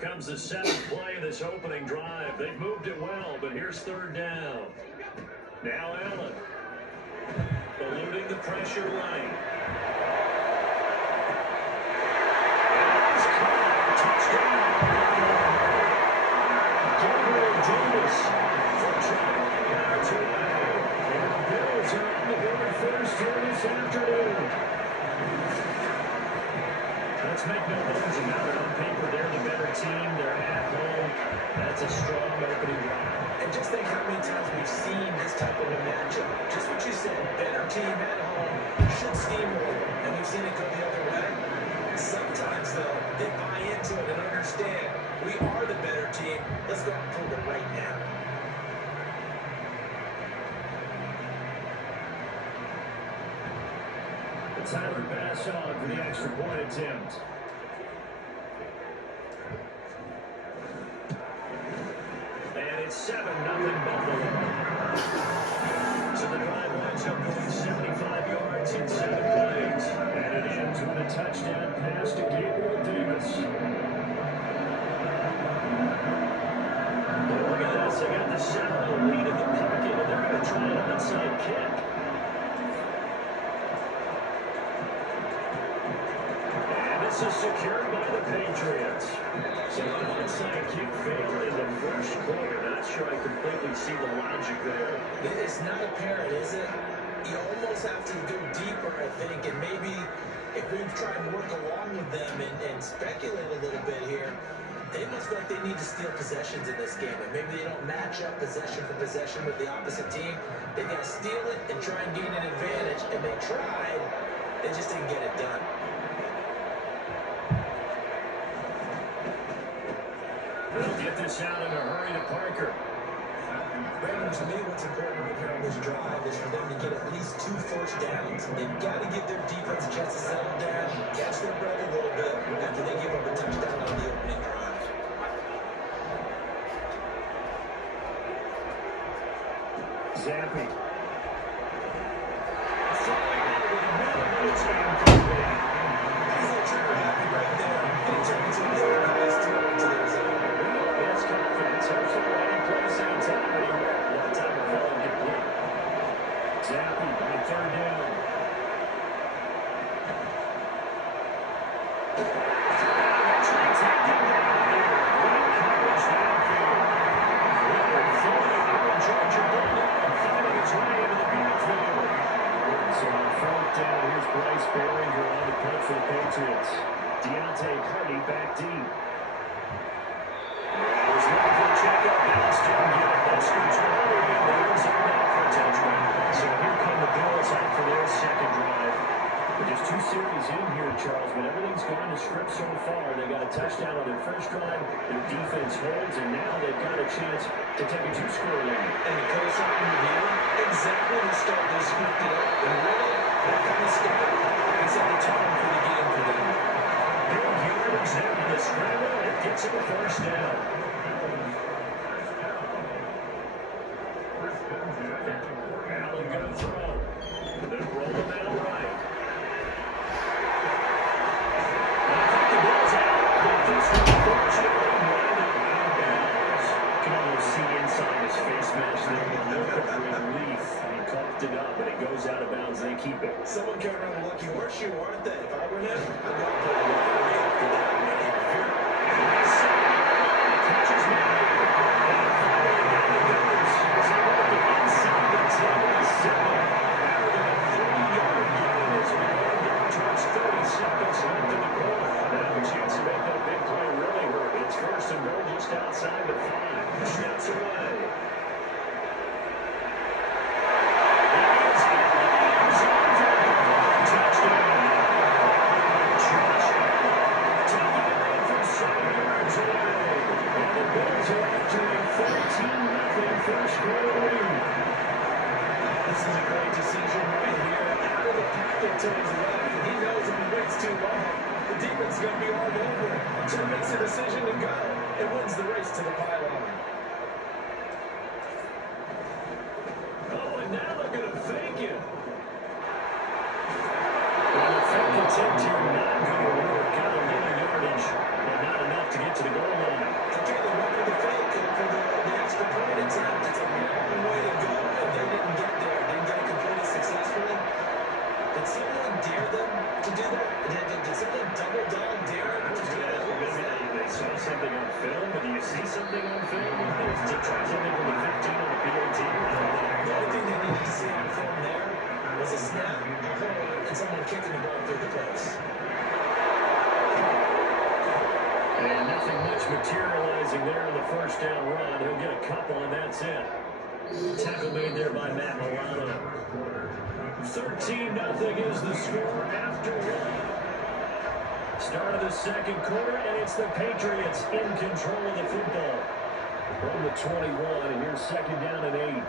comes the seventh play of this opening drive. They've moved it well, but here's third down. Now Allen. Eluding the pressure right. Touchdown. Gabriel Davis for traveling yards away. And the Bills are on the board first here this afternoon. Let's make no bones about it. On paper, they're the better team. They're at home. That's a strong opening drive. And just think how many times we've seen this type of a matchup. Just what you said, better team at home, should steamroll, and we've seen it go the other way. Sometimes, though, they buy into it and understand we are the better team. Let's go out and prove it right now. Tyler pass on for the extra point attempt. And it's 7-0 Buffalo. So the drive winds up going 75 yards in 7 plays. And it ends with a touchdown pass to Gabriel Davis. But look at this. They got the 7-0 lead in the pocket, and they're going to try an onside kick. This is secured by the Patriots. So an onside kick failed in the first quarter. Not sure I completely see the logic there. It's not apparent, is it? You almost have to go deeper, I think, and maybe if we try and work along with them and speculate a little bit here, they must feel like they need to steal possessions in this game, and maybe they don't match up possession for possession with the opposite team. They got to steal it and try and gain an advantage, and they tried. They just didn't get it done. They'll get this out in a hurry to Parker. Brandon, to me, what's important with here on this drive is for them to get at least 2 first downs. They've got to give their defense a chance to settle down, catch their breath a little bit after they give up a touchdown on the opening drive. Zappy. He's a trigger happy right there. And he turns into the nice to their zone. That's confidence. Helps him right in place anytime anymore. One time it fell incomplete. Zappy on third down. So on fourth down, here's Bryce Baringer on the punt for the Patriots. Deontay Hardy back deep. Was looking for a checkup, bounced in, that scoots right around the end zone now for a touchdown. So here come the Bills out for their second drive. But just 2 series in here, Charles, but everything's gone to script so far. They got a touchdown on their first drive, their defense holds, and now they've got a chance to take a 2-score lead. And the coach on review, exactly the start they scripted up. And really, that kind of start can set the tone for the game for them. Big yardage there on the scramble, and it gets him a first down. Allen going to throw. Then roll him out right. I think the ball's out. But this one, unfortunately, landed out of bounds. Can almost see inside his face mask there. A look of relief. He coughed it up, but it goes out of bounds. They keep it. Someone can run a lucky horseshoe, aren't they? If I were him, I'd love to play the lottery after that. Catches me. And finally, down it goes. As he worked it inside the 10-7. Better than a 3-yard gain as we run down towards 30 seconds left in the quarter. Now a chance to make that big play really hurt. It's first and goal just outside the 5. Snaps away. This is a great decision right here. Out of the pocket to his left. He knows if he waits too long, the defense is going to be all over him. So he makes a decision to go and wins the race to the pylon. Oh, and now they're going to fake it. Well, the fake attempt here not going to work. Got a little yardage, but not enough to get to the goal line. someone kicking the ball through the post. And nothing much materializing there in the first down run. He'll get a couple, and that's it. Tackle made there by Matt Milano. 13-0 is the score after one. Start of the second quarter, and it's the Patriots in control of the football. From the 21, and here's second down and 8.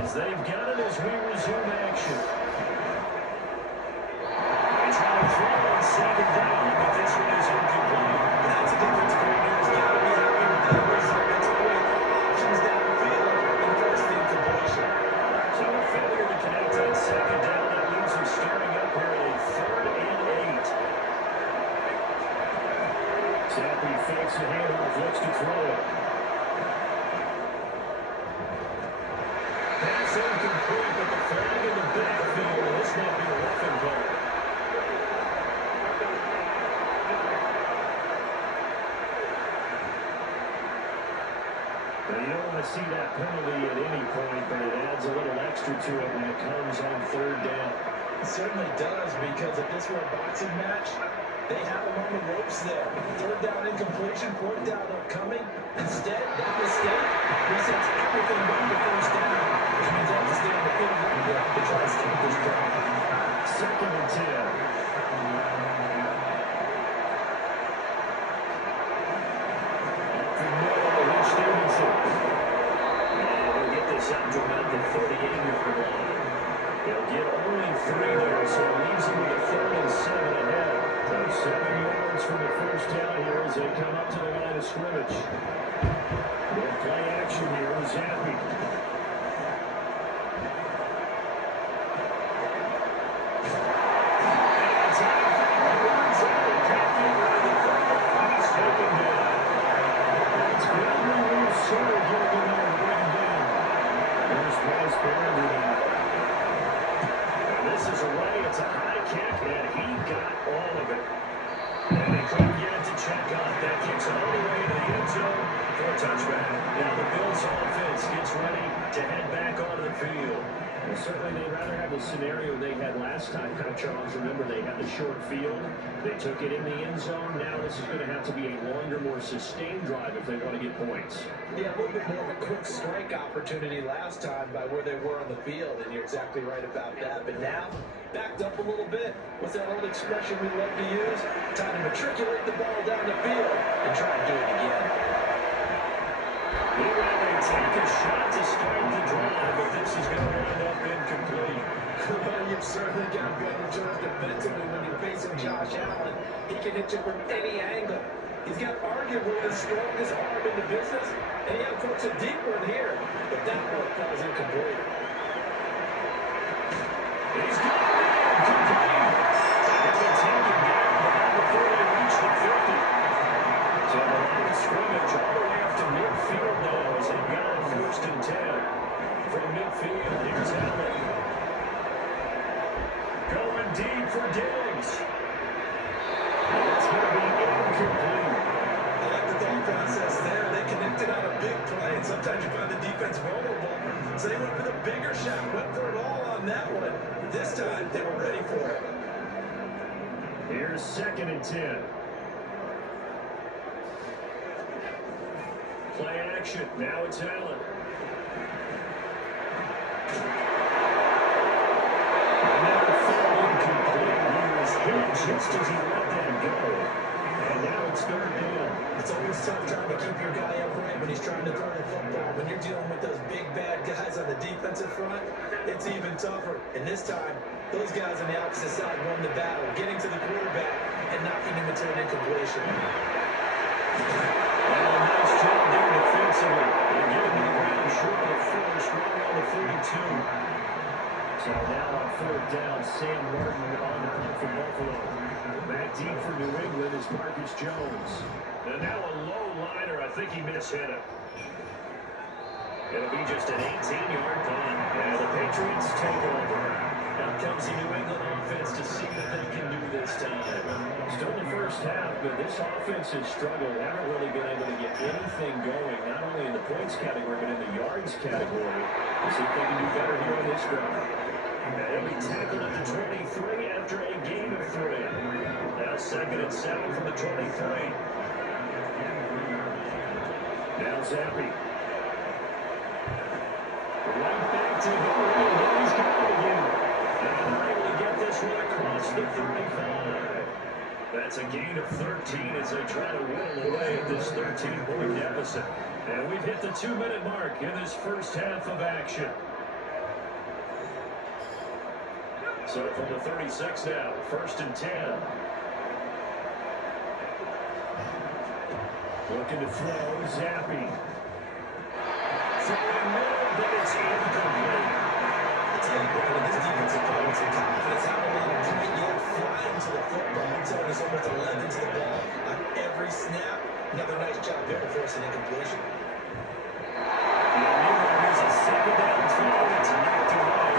As they've got it as we resume action. He's going to throw on second down, but this one is incomplete. That's a difference coordinator's got to be happy with that result. That's a great options downfield and first incompletion. So a failure to connect on second down. That leaves him staring up here at a 3rd and 8. Zappi fakes the handoff, looks to throw it. Pass incomplete, but the flag in the backfield. This might be a roughing call. Now, you don't want to see that penalty at any point, but it adds a little extra to it when it comes on 3rd down. It certainly does, because if this were a boxing match, they have him on the ropes there. 3rd down incompletion, 4th down upcoming. Instead, that mistake resets everything back to 1st down, which means they have to stay on the field longer to try to stop this drive. 2nd and 10. Out to about the 38-yard line. He'll get only 3 there, so it leaves him with a 3rd and 7 ahead. So 7 yards from the first down here as they come up to the line of scrimmage. They'll play action here with Zappi. It's out. Runs out. Can't get rid of the football. He's taken down. It's Bradley Rousseau getting in there to bring him down. There's Bryce Perry. And this is away. It's a high kick, and he got all of it. And they couldn't get it to check off. That kicks all the way to the end zone for a touchback. Now the Bills offense gets ready to head back onto the field. Well, certainly they'd rather have the scenario they had last time. Kind of, Charles, remember they had the short field. They took it in the end zone. Now this is going to have to be a longer, more sustained drive if they want to get points. Yeah, a little bit more of a quick strike opportunity last time by where they were on the field, and you're exactly right about that. But now, backed up a little bit. What's that old expression we love to use? Time to matriculate the ball down the field and try and do it again. Meanwhile, they take a shot to start the drive, but this is going to wind up incomplete. Well, you've certainly got to be on your toes defensively when you're facing Josh Allen. He can hit you from any angle. He's got arguably the strongest arm in the business, and he had, of course, a deep one here, but that one falls incomplete. He's got it incomplete. And they take him down before they reach the 50. So the line of scrimmage all the way up to midfield now as they've got it 1st and 10. From midfield, here's Allen. Going deep for Diggs. That's going to be incomplete. I like the thought process there. They connected on a big play, and sometimes you find the defense vulnerable. So they went for the bigger shot, went for it all on that one. This time, they were ready for it. Here's 2nd and 10. Play action. Now it's Allen. Another throw incomplete. He was hit just as he let that go. And now it's 3rd down. It's always tough trying to keep your guy upright when he's trying to throw the football. When you're dealing with those big, bad guys on the defensive front, it's even tougher. And this time, those guys on the opposite side won the battle, getting to the quarterback and knocking him into an incompletion. Nice job there defensively. They get him to the ground short of the first, right on the 32. So now on 4th down, Sam Martin on the punt for Buffalo. Back deep for New England is Marcus Jones. And now a low liner. I think he mishit it. It'll be just an 18-yard punt. And the Patriots take over. Out comes the New England offense to see what they can do this time. Still the first half, but this offense has struggled. They haven't really been able to get anything going, not only in the points category, but in the yards category. We'll see if they can do better here on this drive. And he'll be tackled at the 23 after a gain of 3. Now 2nd and 7 from the 23. Now Zappe. Right back to Hurley. He's got it again. And they're able to get this one across the 35. That's a gain of 13 as they try to whittle away at this 13-point deficit. And we've hit the 2-minute mark in this first half of action. So from the 36 now, 1st and 10. Looking to throw, Zappe. Throwing middle, but it's incomplete. I'll tell you what, when this defensive play with some confidence, how a lot of point yet flying to the football. I'm telling you, almost 11 to the ball on every snap. Another nice job there for forcing incompletion. Here's a 2nd down throw. It's knocked away.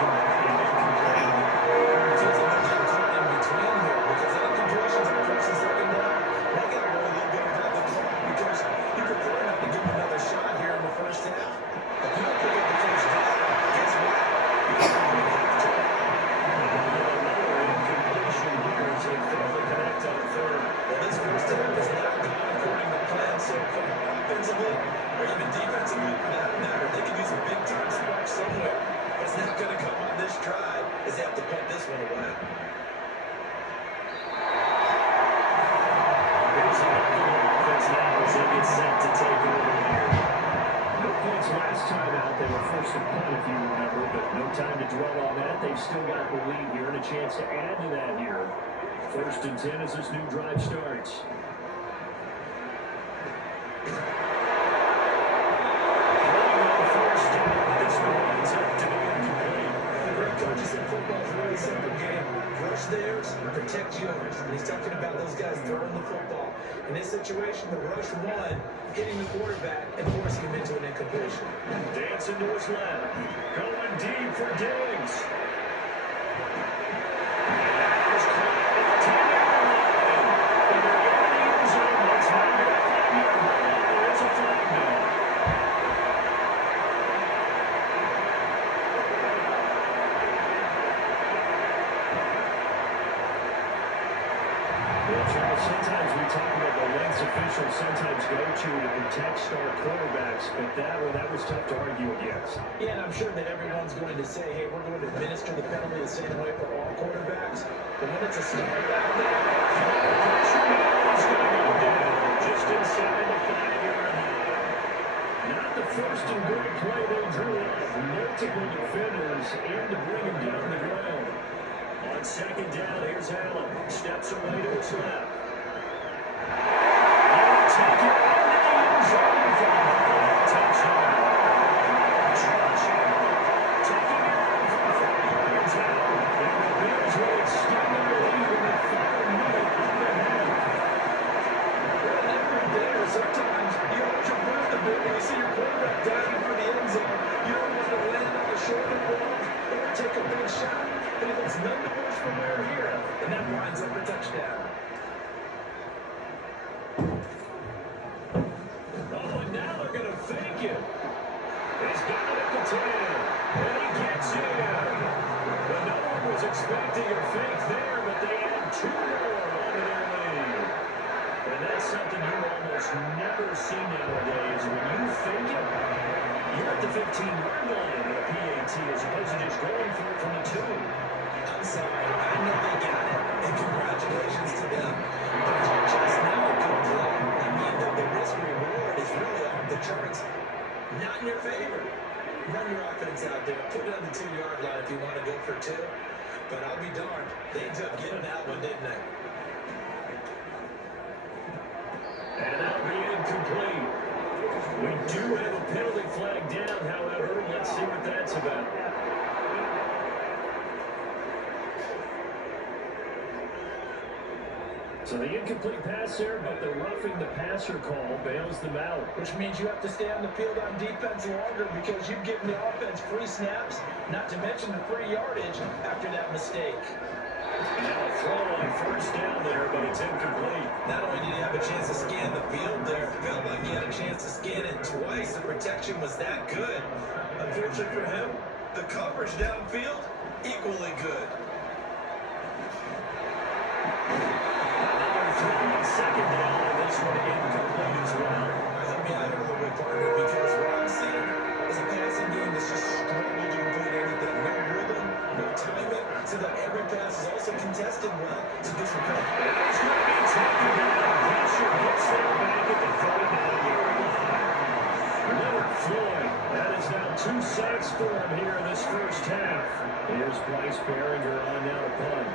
Feels like they're getting caught in between here because that incompletion's on 1st and 2nd down. They got to worry a little bit about the clock because you prefer not to give them another shot here in the first half. If you don't pick up the first down, guess what? You're going to have to. Another incompletion here as they fail to connect on 3rd. Well, this first half is now gone according to plan so far. Offensively, or even defensively, for that matter, they can use a big-time spark somewhere. But it's not going to come on this drive as they have to put this one away. Here's another offense now as they get set to take over here. No points last time out. They were forced to punt, if you remember, but no time to dwell on that. They've still got the lead here and a chance to add to that here. 1st and 10 as this new drive starts. Coaches in football is a really simple game. Rush theirs, protect yours. And he's talking about those guys throwing the football. In this situation, the rush one, hitting the quarterback and forcing him into an incompletion. Dancing to his left. Going deep for Diggs. There's caught at the 10-yard line. And they're in the end zone. Let's not get a 5-yard line. There's a flag now. Sometimes we talk about the lengths officials sometimes go to protect star quarterbacks, but that was tough to argue against. Yeah, and I'm sure that everyone's going to say, hey, we're going to administer the penalty the same way for all quarterbacks. But when it's a star back there, it's going to go down just inside the 5-yard line. Not the first and good play they drew up. Multiple defenders in to bring him down the ground. On 2nd down, here's Allen. Steps away to his left. He'll take it in the end zone for a touchdown. Josh Allen taking it out from 4 yards out. And the Bills will extend their lead in the final minute of the half. well, every day or sometimes you hold your breath a bit when you see your quarterback diving for the end zone. You don't want to land on the shoulder ball or take a big shot. But it looks none the worse for wear here. And that winds up a touchdown. Oh, and now they're going to fake it. He's got it at the 10. And he gets in. But no one was expecting a fake there, but they add 2 more onto their lead. And that's something you almost never see nowadays. When you fake it, you're at the 15-yard line in a PAT as opposed to just going for it from the 2. I'm sorry. I know they got it. And congratulations to them. But it's just not a good play. I mean, the risk-reward is really off the charts. Not in your favor. Run your offense out there. Put it on the 2-yard line if you want to go for 2. But I'll be darned. They ended up getting that one, didn't they? And that'll be incomplete. We do have a penalty flag down, however. Let's see what that's about. So the incomplete pass there, but the roughing the passer call bails them out. Which means you have to stay on the field on defense longer because you've given the offense free snaps, not to mention the free yardage after that mistake. Now a throw on 1st down there, but it's incomplete. Not only did he have a chance to scan the field there, it felt like he had a chance to scan it twice. The protection was that good. Unfortunately for him, The coverage downfield, equally good. Another throw on second down, and this one incomplete as well. Let me add a little bit, partner, because what I'm seeing is a passing game that's just struggling to complete anything. No rhythm, no timing, so that every pass is also contested well. It's a disreport. And he's going to be taken down. Pressure gets there back at the 49-yard line. Leonard Floyd, that is now 2 sacks for him here in this first half. Here's Bryce Behringer on now to punt.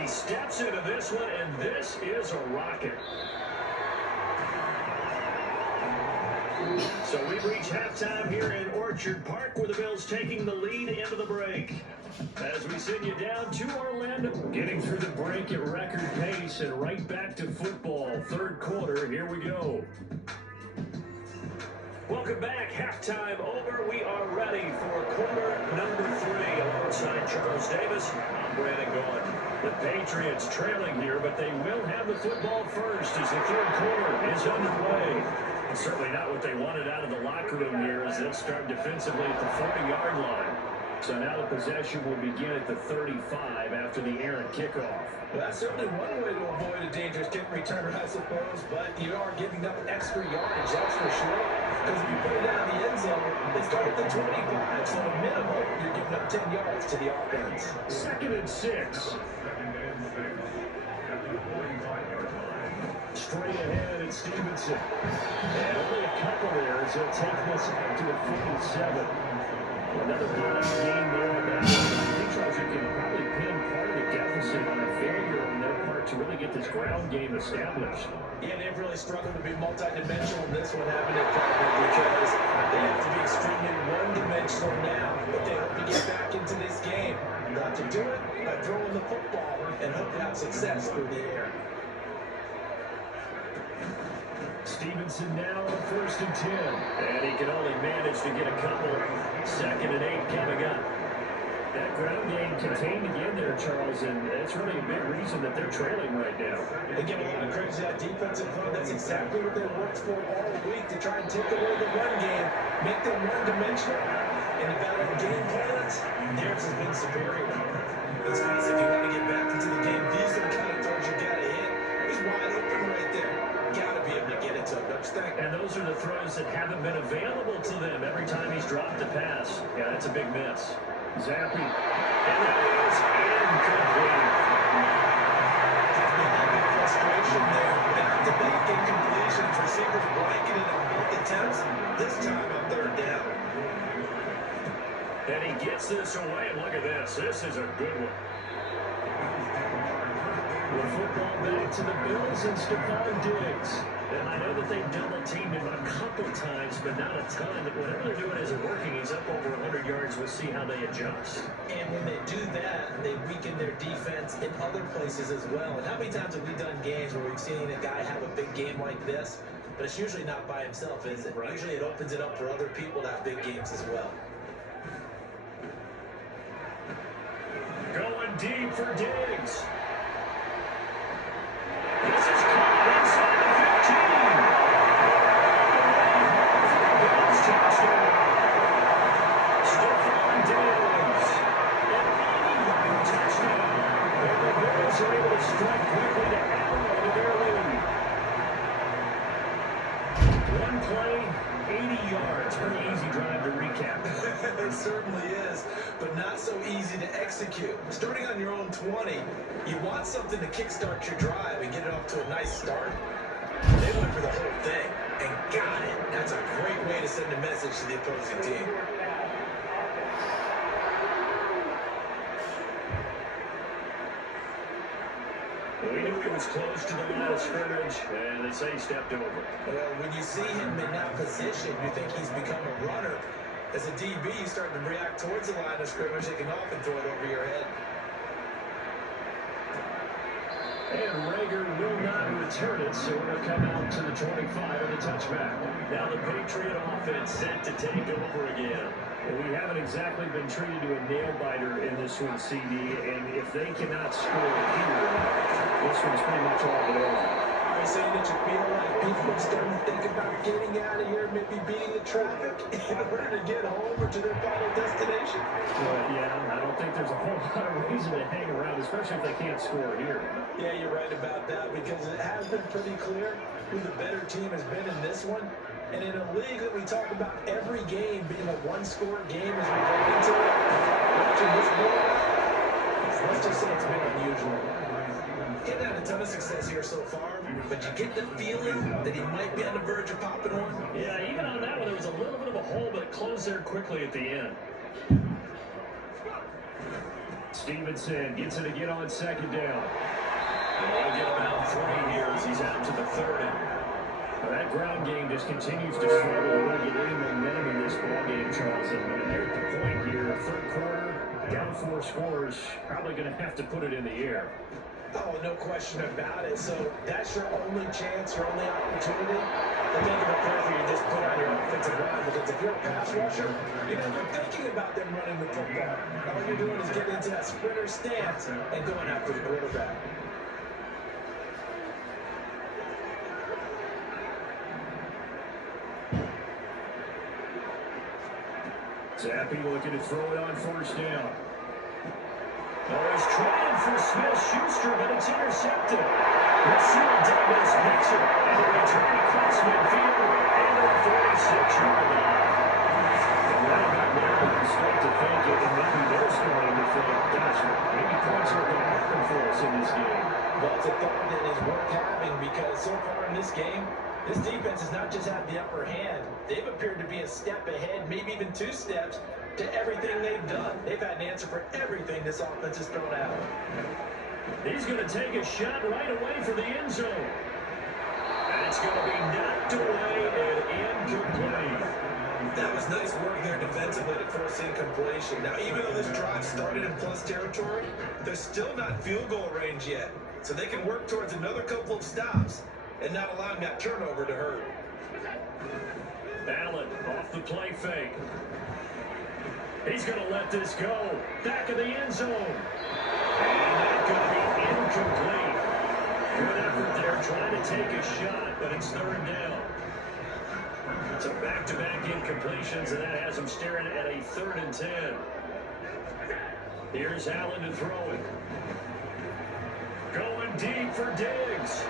He steps into this one, and this is a rocket. So we've reached halftime here in Orchard Park, where the Bills taking the lead into the break. As we send you down to Orlando, getting through the break at record pace and right back to football. Third quarter, here we go. Welcome back. Halftime over. We are ready for quarter number 3. Alongside Charles Davis, I'm Brandon Gaudin. The Patriots trailing here, but they will have the football first as the third quarter is underway. And certainly not what they wanted out of the locker room here as they'll start defensively at the 40-yard line. So now the possession will begin at the 35 after the errant kickoff. Well, that's certainly one way to avoid a dangerous kick returner, I suppose, but you are giving up extra yardage, that's for sure. Because if you put it down in the end zone, they start at the 25, so at minimum, you're giving up 10 yards to the offense. 2nd and 6. Straight ahead, it's Stevenson. And only a couple there as he'll take this out to the 47. Another good game there on that. I think Charles, you can probably pin part of the deficit on a failure on their part to really get this ground game established. Yeah, they've really struggled to be multi-dimensional in this one, haven't they, partner? Because they have to be extremely one-dimensional now, but they hope to get back into this game. Got to do it by throwing the football and hope to have success through the air. Stevenson now on 1st and 10. And he can only manage to get a couple. 2nd and 8 coming up. That ground game contained again there, Charles, and that's really a big reason that they're trailing right now. They give a lot of credit to that defensive front. That's exactly what they worked for all week, to try and take away the run game, make them one-dimensional. And the battle of game plans, theirs has been superior. Let's face it, if you want to get back into the game, these are the kind of throws you got to hit. He's wide open right there. Got to be able to get it to him, don't you think? And those are the throws that haven't been available to them every time he's dropped a pass. Yeah, that's a big miss. Zappy. And that is incomplete. Frustration there. Back-to-back incompletions. Receivers blanketed on both attempts. This time on 3rd down. And he gets this away. And look at this. This is a good one. The football back to the Bills and Stephon Diggs. And I know that they've double-teamed him a couple times, but not a ton. Whatever they're doing isn't working. He's up over 100 yards. We'll see how they adjust. And when they do that, they weaken their defense in other places as well. And how many times have we done games where we've seen a guy have a big game like this, but it's usually not by himself, is it? Right. Usually it opens it up for other people to have big games as well. Going deep for Diggs. This is caught inside the 15. Bills touchdown. Stephon Diggs. An 80-yard touchdown. And the Bills are able to strike quickly to add on to their lead. One play, 80 yards. Pretty easy drive to recap. It certainly is, but not so easy to execute. Starting on your own 20, you want something to kickstart your drive and get it off to a nice start. They went for the whole thing and got it. That's a great way to send a message to the opposing team. We knew he was close to the line of scrimmage, and they say he stepped over. Well, when you see him in that position, you think he's become a runner. As a DB, you start to react towards the line of scrimmage. They can often throw it over your head. And Rager will not return it, so it'll come out to the 25 of the touchback. Now the Patriot offense set to take over again. We haven't exactly been treated to a nail-biter in this one, CD, and if they cannot score here, this one's pretty much all but over. you saying that you feel like people are starting to think about getting out of here, maybe beating the traffic in order to get home or to their final destination? But, yeah, I don't think there's a whole lot of reason to hang around, especially if they can't score here. Yeah, you're right about that because it has been pretty clear who the better team has been in this one. And in a league that we talk about every game being a one-score game as we go into it, watching this blowout, let's just say it's been unusual. Getting had a ton of success here so far, but you get the feeling that he might be on the verge of popping one. Yeah, even on that one, there was a little bit of a hole, but it closed there quickly at the end. Stevenson gets it again on second down. And they'll get about 3 here as he's out to the 30. Well, that ground game just continues to struggle to really get any momentum in this ballgame, Charles. And they're at the point here, third quarter, down 4 scores, probably going to have to put it in the air. Oh, no question about it. So that's your only chance, your only opportunity. The think of a play for you just put on your offensive line, because if you're a pass rusher, you're never thinking about them running the football. All you're doing is getting into that sprinter stance and going after the quarterback. Zappe looking to throw it on first down. Oh, he's trying for Smith-Schuster, but it's intercepted. Rasul Douglas makes it, and a return across midfield, and a 46-yard line. The running back there will start to think it, and maybe they're starting to think, gosh, maybe points are going to happen for us in this game. Well, it's a thought that is worth having, because so far in this game, this defense has not just had the upper hand. They've appeared to be a step ahead, maybe even 2 steps, to everything they've done. They've had an answer for everything this offense has thrown out. He's going to take a shot right away for the end zone. And it's going to be knocked away and incomplete. That was nice work there defensively to force incompletion. Now, even though this drive started in plus territory, they're still not field goal range yet. So they can work towards another couple of stops and not allowing that turnover to hurt. Allen off the play fake. He's going to let this go. Back of the end zone. And that's going to be incomplete. Good effort there, trying to take a shot, but it's third down. So back-to-back incompletions, and that has him staring at a 3rd and 10. Here's Allen to throw it. Going deep for Diggs.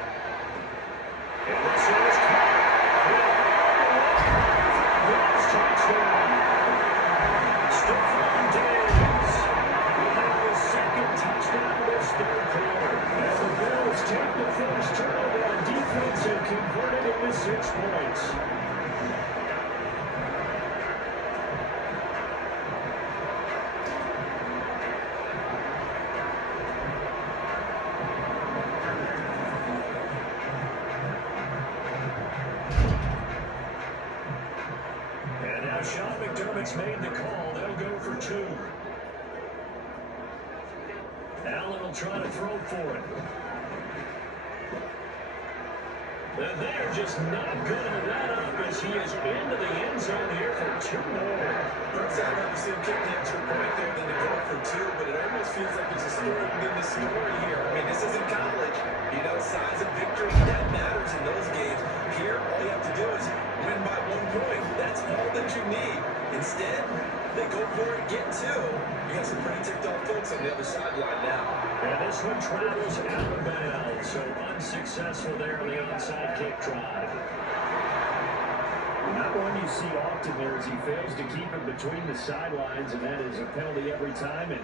And this is caught. Touchdown. Stephon Diggs will have his 2nd touchdown of this 3rd quarter. And the Bills take the first turnover on defense and convert it into 6 points. Sean McDermott's made the call. They'll go for 2. Allen will try to throw for it. And they're just not going to let up as he is into the end zone here for 2 more. First time I've seen him kick the extra point there than to go for 2, but it almost feels like it's a story within the story here. I mean, this isn't college. You know, size of victory, that matters in those games. Here, all you have to do is win by 1 point. That's all that you need. Instead, they go for it, get 2. You got some pretty ticked off folks on the other sideline now. And this one travels out of bounds, so unsuccessful there on the onside kick drive. Not one you see often there as he fails to keep it between the sidelines, and that is a penalty every time, and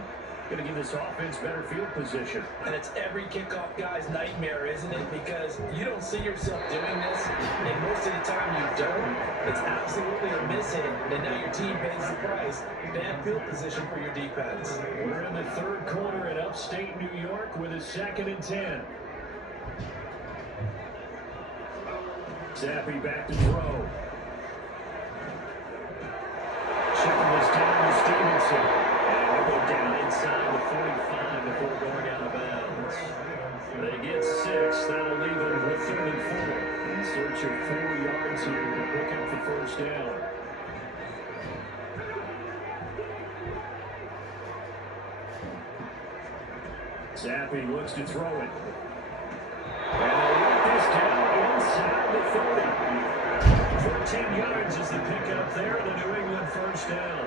going to give this offense better field position. And it's every kickoff guy's nightmare, isn't it? Because you don't see yourself doing this, and most of the time you don't. It's absolutely a miss-hit, and now your team pays the price. Bad field position for your defense. We're in the 3rd quarter in upstate New York with a 2nd and 10. Zappe back to throw. Checking this down to Stevenson. And we'll go down inside the 45 before going out of bounds. They get 6. That'll leave them with 3rd and 4. In search of 4 yards here to pick up the first down. Zappe looks to throw it. And they'll let this down. down to 30. 14 yards is the pickup there, the New England first down.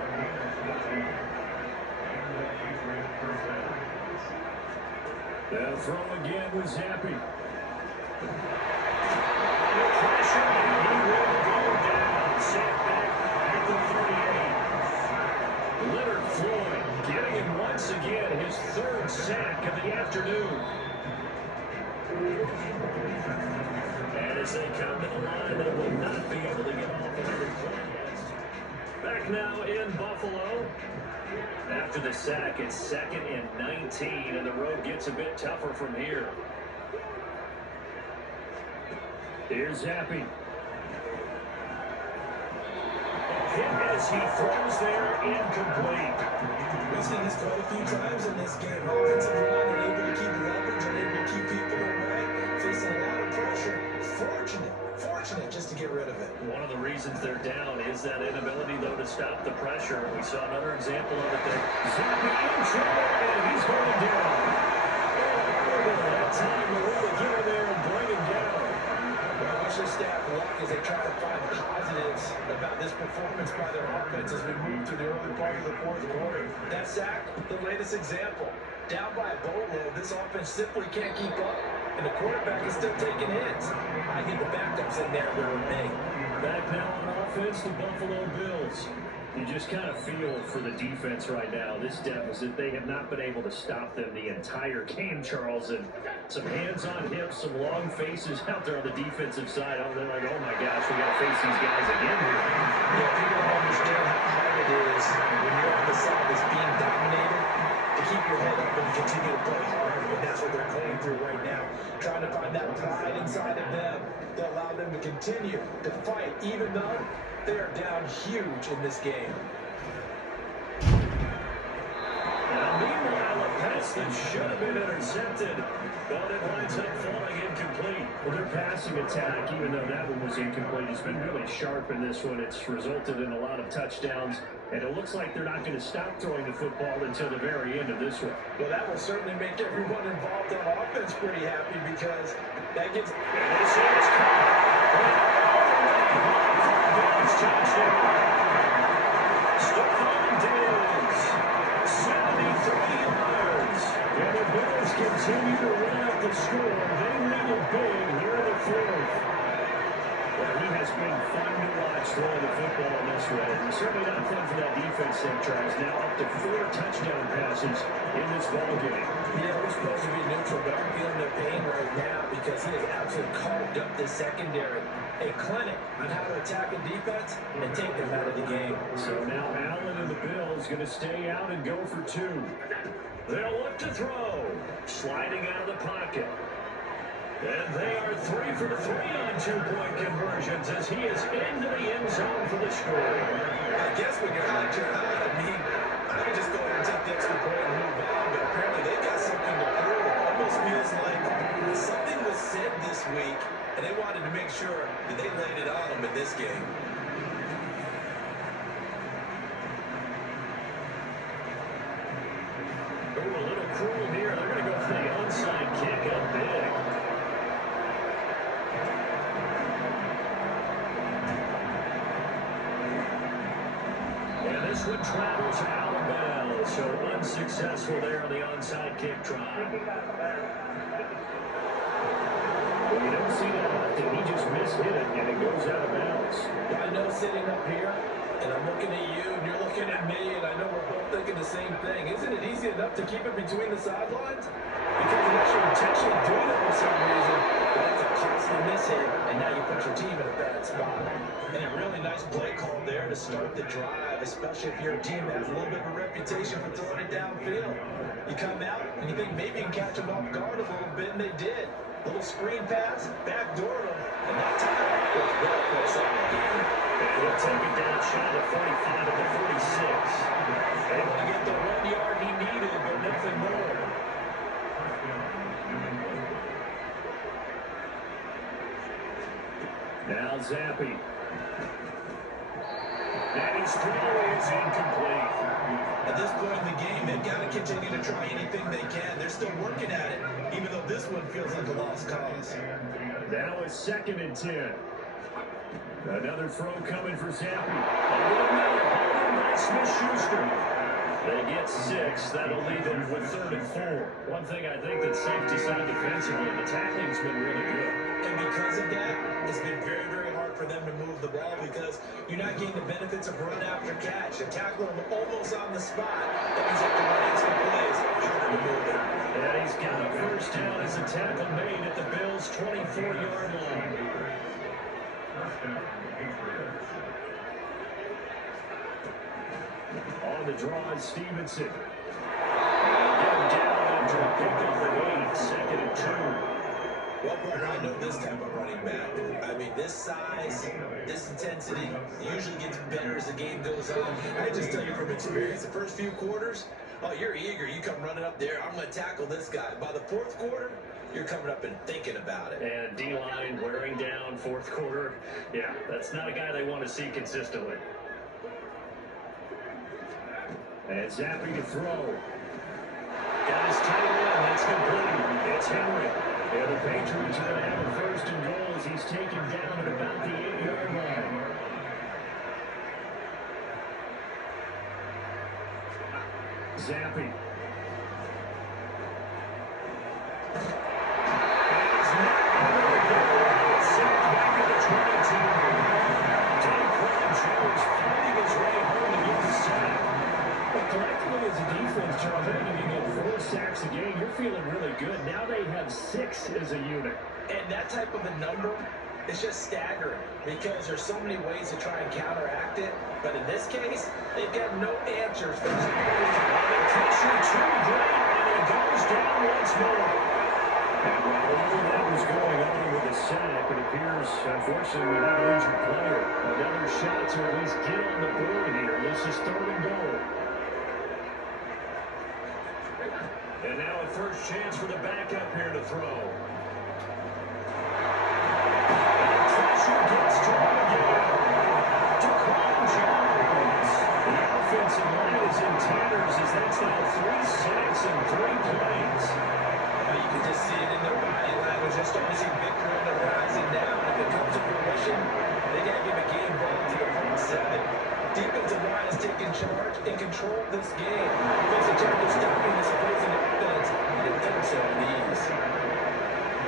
They'll throw again with Zappi. Pressure, and he will go down. Set back at the 38. Leonard Floyd getting him once again his third sack of the afternoon. And as they come to the line, they will not be able to get off another play. Back now in Buffalo. After the sack, it's 2nd and 19, and the road gets a bit tougher from here. Here's Zappi. Hit as he throws there, incomplete. We've seen this quite a few times in this game. Offensive line unable to keep leverage, unable to keep people away, facing a lot of pressure. Fortunate just to get rid of it. One of the reasons they're down is that inability, though, to stop the pressure. We saw another example of it there. Zappi in trouble, and he's going down. That time to really get in there and bring him down. Well, wish their staff luck as they try to find positives about this performance by their offense as we move to the early part of the fourth quarter. That sack, the latest example. Down by a boatload, this offense simply can't keep up, and the quarterback is still taking hits. I get the backups in there to remain. Back now on offense, the Buffalo Bills. You just kind of feel for the defense right now. This deficit, they have not been able to stop them the entire game, Charles. And some hands on hips, some long faces out there on the defensive side. Oh, they're like, oh my gosh, we got to face these guys again here. Yeah, people don't understand how hard it is when you're on the side that's being dominated to keep your head up and continue to play hard. And that's what they're going through right now. Trying to find that pride inside of them to allow them to continue to fight, even though they are down huge in this game. Now, meanwhile, a pass that should have been intercepted, but it winds up falling incomplete. Well, their passing attack, even though that one was incomplete, has been really sharp in this one. It's resulted in a lot of touchdowns, and it looks like they're not going to stop throwing the football until the very end of this one. Well, that will certainly make everyone involved on offense pretty happy because that gets... And they say it's caught. Touchdown. Stephon Diggs, 73 yards. And the Bills continue to run up the score. They lead it big here in the fourth. Well, he has been fun to watch throwing the football in this way. And certainly not fun for that defense, Charles. Now up to 4 touchdown passes in this ballgame. Yeah, we're supposed to be neutral, but I'm feeling their pain right now because he has absolutely carved up the secondary. A clinic on how to attack a defense and take them out of the game. So now Allen and the Bills going to stay out and go for 2. They'll look to throw. Sliding out of the pocket. And they are 3 for 3 on 2-point conversions as he is into the end zone for the score. I guess when you're hot, you're hot. I mean, I could just go ahead and take the extra point and move on, but apparently they got something to prove. It almost feels like something was said this week, and they wanted to make sure that they laid it on them in this game. Ooh, a little cruel here. They're going to go for the onside kick up big. And this one travels out of bounds, so unsuccessful there on the onside kick try. Well, you don't see that often. He just mishit it, and it goes out of bounds. I know sitting up here, and I'm looking at you, and you're looking at me, and I know we're both thinking the same thing. Isn't it easy enough to keep it between the sidelines? Because unless you're intentionally doing it for some reason, well, that's a costly mishit, and now you put your team in a bad spot. And a really nice play call there to start the drive, especially if your team has a little bit of a reputation for throwing it downfield. You come out, and you think maybe you can catch them off guard a little bit, and they did. Little screen pass, backdoor them, and that time was well close on the game. He'll take it down shy of 45 at the 46. Able to get the 1 yard he needed, but nothing more. Now Zappi. And his throw is incomplete. At this point in the game, they've got to continue to try anything they can. They're still working at it, even though this one feels like a lost cause. Now it's 2nd and 10. Another throw coming for Zampi. By Smith-Schuster. They get 6. That'll leave them with 3rd and 4. One thing I think that's safe to say defensively, the tackling's been really good. And because of that, it's been very, very hard for them to move the ball because you're not getting the benefits of run after catch. A tackler almost on the spot. That means you have to run extra plays. Harder to move it. And he's got a first down as a tackle made at the Bills' 24-yard line. On the draw is Stevenson. Down after a pickup of 8, 2nd and 2. Well, partner, I know this type of running back. I mean, this size, this intensity usually gets better as the game goes on. I just tell you from experience, the first few quarters, oh, you're eager. You come running up there. I'm going to tackle this guy. By the 4th quarter, you're coming up and thinking about it. And D-line wearing down 4th quarter. Yeah, that's not a guy they want to see consistently. And Zampi to throw. Got his tight end. That's complete. It's Henry. And the Patriots are going to have a 1st and goal as he's taken down at about the 8-yard line. Zampi. Collectively as a defense, Charles, I think if you get 4 sacks a game, you're feeling really good. Now they have 6 as a unit. And that type of a number is just staggering because there's so many ways to try and counteract it. But in this case, they've got no answers. For Pressure too great, and he goes down once more. And while all that was going on with the sack, it appears, unfortunately, we have an injured player. Another shot to at least get on the board here. This is 3rd and goal. And now a first chance for the backup here to throw. And pressure gets to him again. Daquan Jones. The offensive line is in tatters as that's now 3 sacks in 3 plays. You can just see it in their body language. They're starting to see victory on the horizon now. If it comes to fruition, they got to give a game ball to the front 7. Defensive line is taking charge and control of this game. Because the time of stopping this opposing offense, it comes at ease.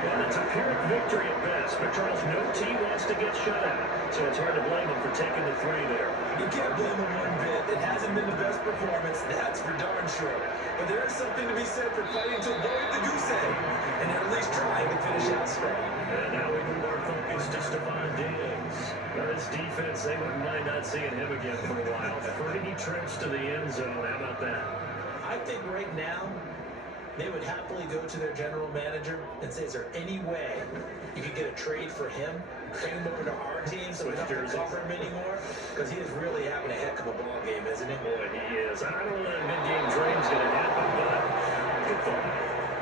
Well, it's a Pyrrhic victory at best, but Charles, no team wants to get shut out, so it's hard to blame them for taking the 3 there. You can't blame them one bit. It hasn't been the best performance, that's for darn sure. But there is something to be said for fighting to avoid the goose egg, and at least trying to finish out strong. And now we move our focus to Stephon Diggs. Now this defense, they wouldn't mind not seeing him again for a while. 3 trips to the end zone, how about that? I think right now, they would happily go to their general manager and say, is there any way you could get a trade for him, trade him over to our team so we don't have to cover him anymore? Because he is really having a heck of a ball game, isn't he? Boy, he is. I don't know that a mid-game trade's going to happen, but good thought.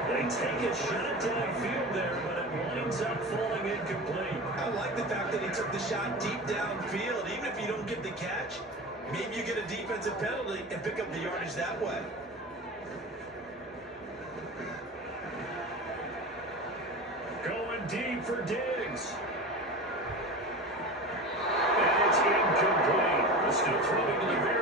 They take a shot downfield there, but it winds up falling incomplete. I like the fact that he took the shot deep downfield. Even if you don't get the catch, maybe you get a defensive penalty and pick up the yardage that way. Going deep for Diggs. And it's incomplete. Still throwing to the very